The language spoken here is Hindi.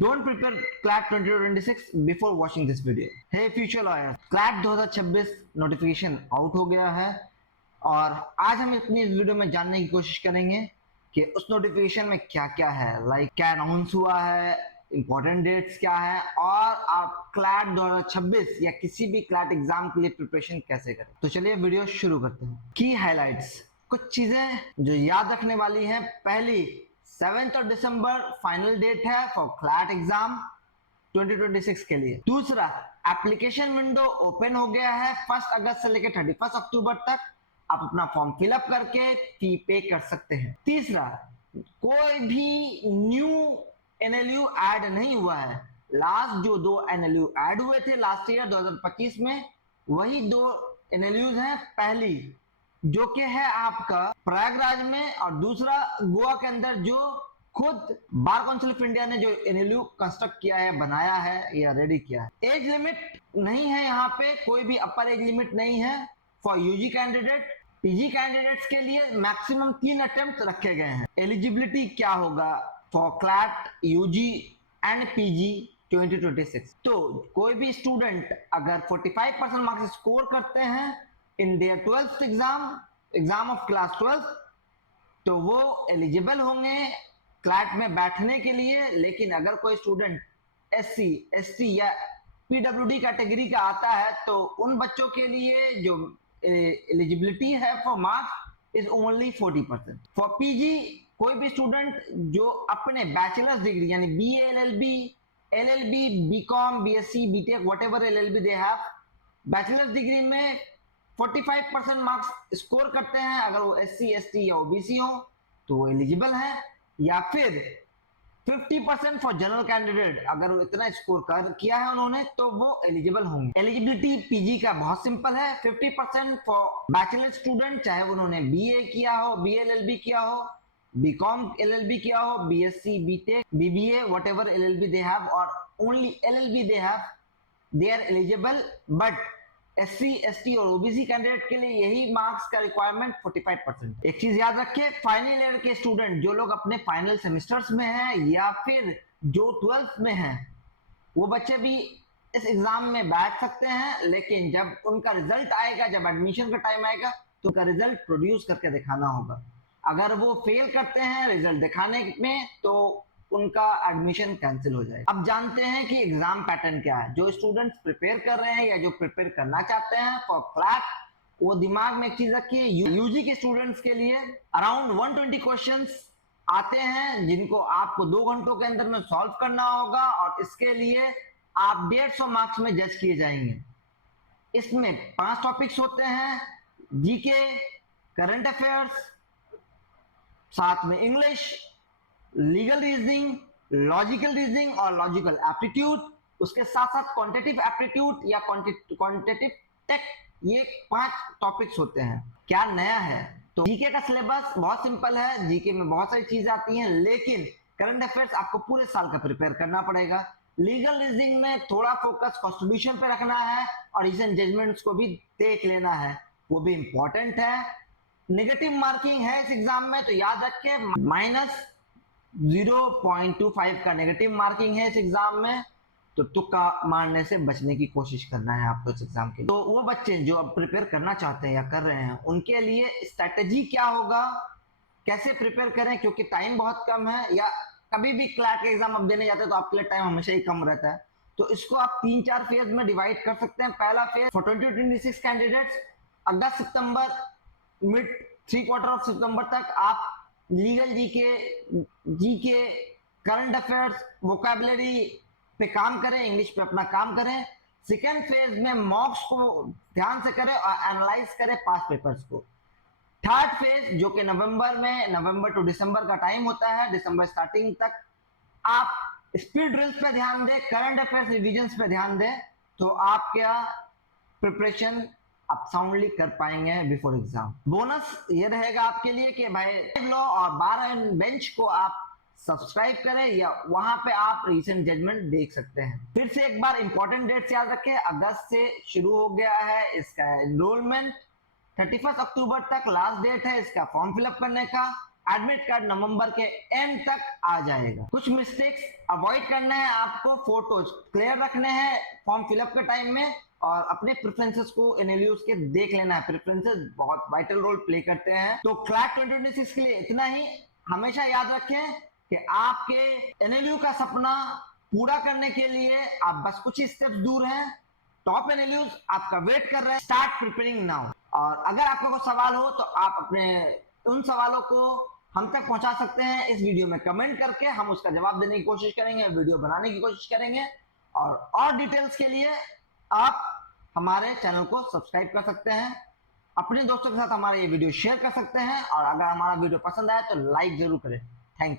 Don't prepare CLAT 2026 before watching this video. Hey future lawyer, CLAT 2026 notification out हो गया है और आज हम अपनी इस वीडियो में जानने की कोशिश करेंगे कि उस नोटिफिकेशन में क्या क्या है, लाइक क्या अनाउंस हुआ है, इंपॉर्टेंट डेट्स क्या है और आप CLAT 2026 या किसी भी CLAT एग्जाम के लिए प्रिपरेशन कैसे करें। तो चलिए वीडियो शुरू करते हैं। की हाइलाइट्स, कुछ चीजें जो याद रखने वाली हैं। पहली, 7th of दिसंबर फाइनल डेट है फॉर CLAT एग्जाम 2026 के लिए। दूसरा, एप्लीकेशन विंडो ओपन हो गया है 1 अगस्त से लेकर 31 अक्टूबर तक। आप अपना फॉर्म फिलअप करके फी पे कर सकते हैं। तीसरा, कोई भी न्यू एनएलयू ऐड नहीं हुआ है। लास्ट जो 2 एनएलयू ऐड हुए थे लास्ट ईयर 2025 में, वही 2 एनएलयूज हैं। पहली जो कि है आपका प्रयागराज में और दूसरा गोवा के अंदर जो खुद बार काउंसिल ऑफ इंडिया ने जो एनएलयू कंस्ट्रक्ट किया है, बनाया है या रेडी किया है। एज लिमिट नहीं है यहाँ पे, कोई भी अपर एज लिमिट नहीं है for UG candidate. PG candidates के लिए मैक्सिमम 3 अटेम्प्ट रखे गए हैं। एलिजिबिलिटी क्या होगा for CLAT UG and PG 2026। तो कोई भी स्टूडेंट अगर 45% मार्क्स स्कोर करते हैं in their 12th exam of class 12, तो वो एलिजिबल होंगे CLAT में बैठने के लिए। लेकिन अगर कोई स्टूडेंट SC, ST या PWD कैटेगरी का आता है तो उन बच्चों के लिए जो एलिजिबिलिटी है for marks is only 40%। For PG, कोई भी स्टूडेंट जो अपने बैचलर्स डिग्री यानी BA, LLB, BCom, BSc, BTech, whatever LLB they have, bachelors degree में 45% मार्क्स स्कोर करते हैं, अगर वो SC, ST या OBC हो तो वो एलिजिबल है। या फिर 50% फॉर जनरल कैंडिडेट, अगर वो इतना स्कोर किया है उन्होंने तो वो एलिजिबल होंगे। एलिजिबिलिटी पीजी का बहुत सिंपल है, 50% फॉर बैचलर स्टूडेंट, चाहे उन्होंने BA किया हो, BA LLB किया हो, BCom LLB किया हो, BSc, BTech, BBA, whatever LLB they have or only LLB they have, they are eligible। but SC, ST और OBC कैंडिडेट के लिए यही मार्क्स का रिक्वायरमेंट 45%। एक चीज याद रखिए, फाइनल ईयर के स्टूडेंट जो लोग अपने फाइनल सेमेस्टर्स में हैं या फिर जो 12th में हैं, वो बच्चे भी इस एग्जाम में बैठ सकते हैं। लेकिन जब उनका रिजल्ट आएगा, जब एडमिशन का टाइम आएगा, तो उनका रिजल्ट प्रोड्यूस करके दिखाना होगा। अगर वो फेल करते हैं रिजल्ट दिखाने में तो उनका एडमिशन कैंसिल हो जाएगा। अब जानते हैं कि एग्जाम पैटर्न क्या है। जो स्टूडेंट्स प्रिपेयर कर रहे हैं या जो प्रिपेयर करना चाहते हैं फॉर CLAT, वो दिमाग में एक चीज रखिए, यूजी के स्टूडेंट्स के लिए अराउंड 120 क्वेश्चंस आते हैं जिनको आपको 2 घंटों के अंदर में सॉल्व करना होगा और इसके लिए आप 150 मार्क्स में जज किए जाएंगे। इसमें 5 टॉपिक्स होते हैं, जीके, करंट अफेयर्स, साथ में English, legal reasoning, logical reasoning और लॉजिकल एप्टीट्यूड। उसके साथ साथ क्वांटिटेटिव एप्टीट्यूड या क्वांटिटेटिव टेक, ये 5 टॉपिक्स होते हैं। क्या नया है, तो जीके का सिलेबस बहुत सिंपल है। जीके में बहुत सारी चीजें आती हैं, लेकिन करंट अफेयर्स आपको पूरे साल का प्रिपेयर करना पड़ेगा। लीगल रीजनिंग में थोड़ा फोकस कॉन्स्टिट्यूशन पे रखना है और रीसेंट जजमेंट्स को भी देख लेना है, वो भी इंपॉर्टेंट है। नेगेटिव मार्किंग है इस एग्जाम में, तो याद रखिए -0.25 का नेगेटिव मार्किंग है इस एग्जाम में। तो तुक्का मारने से बचने की कोशिश करना है आपको इस एग्जाम के लिए। तो वो बच्चे जो अब प्रिपेयर करना चाहते हैं या कर रहे हैं, उनके लिए स्ट्रेटेजी क्या होगा, कैसे प्रिपेयर करें, क्योंकि टाइम बहुत कम है। या कभी भी CLAT के एग्जाम आप देने जाते हैं तो आपके लिए टाइम हमेशा ही कम रहता है। तो इसको आप 3-4 फेज में डिवाइड कर सकते हैं। पहला फेज फॉर 2026 कैंडिडेट्स, अगस्त सितंबर, मिड 3 क्वार्टर ऑफ सितंबर तक आप legal GK, current affairs, vocabulary पे काम करें, इंग्लिश पे अपना काम करें। सेकेंड फेज में मॉक्स को ध्यान से करें और एनालाइज करें पास पेपर्स को। थर्ड फेज जो कि नवंबर टू दिसंबर का टाइम होता है, दिसंबर स्टार्टिंग तक, आप स्पीड ड्रिल्स पे ध्यान दें, करंट अफेयर्स रिविजन्स पे ध्यान दें, तो आप क्या प्रिपरेशन आप साउंडली कर पाएंगे बिफोर एग्जाम। बोनस ये रहेगा आपके लिए कि भाई लॉ और बार एंड बेंच को आप सब्सक्राइब करें या वहां पे आप रीसेंट जजमेंट देख सकते हैं। फिर से एक बार इंपॉर्टेंट डेट्स याद रखें, अगस्त से शुरू हो गया है इसका एनरोलमेंट, 31 अक्टूबर तक लास्ट डेट है इसका फॉर्म फिलअप करने का। एडमिट कार्ड नवंबर के एंड तक आ जाएगा। कुछ मिस्टेक्स अवॉइड करना है आपको, फोटोज क्लियर रखने हैं फॉर्म फिलअप के टाइम में, और अपने प्रेफरेंसेस को एनएलयूज के देख लेना है। प्रेफरेंसेस बहुत वाइटल रोल प्ले करते हैं। तो क्लैट 2026 के लिए इतना ही। हमेशा याद रखें कि आपके एनएलयू का सपना पूरा करने के लिए आप बस कुछ ही स्टेप्स दूर हैं। टॉप एनएलयूज आपका वेट कर रहे हैं। Start preparing now. और अगर आपका कोई सवाल हो तो आप अपने उन सवालों को हम तक पहुंचा सकते हैं इस वीडियो में कमेंट करके। हम उसका जवाब देने की कोशिश करेंगे, वीडियो बनाने की कोशिश करेंगे। और डिटेल्स के लिए आप हमारे चैनल को सब्सक्राइब कर सकते हैं, अपने दोस्तों के साथ हमारा ये वीडियो शेयर कर सकते हैं, और अगर हमारा वीडियो पसंद आए तो लाइक जरूर करें। Thank you.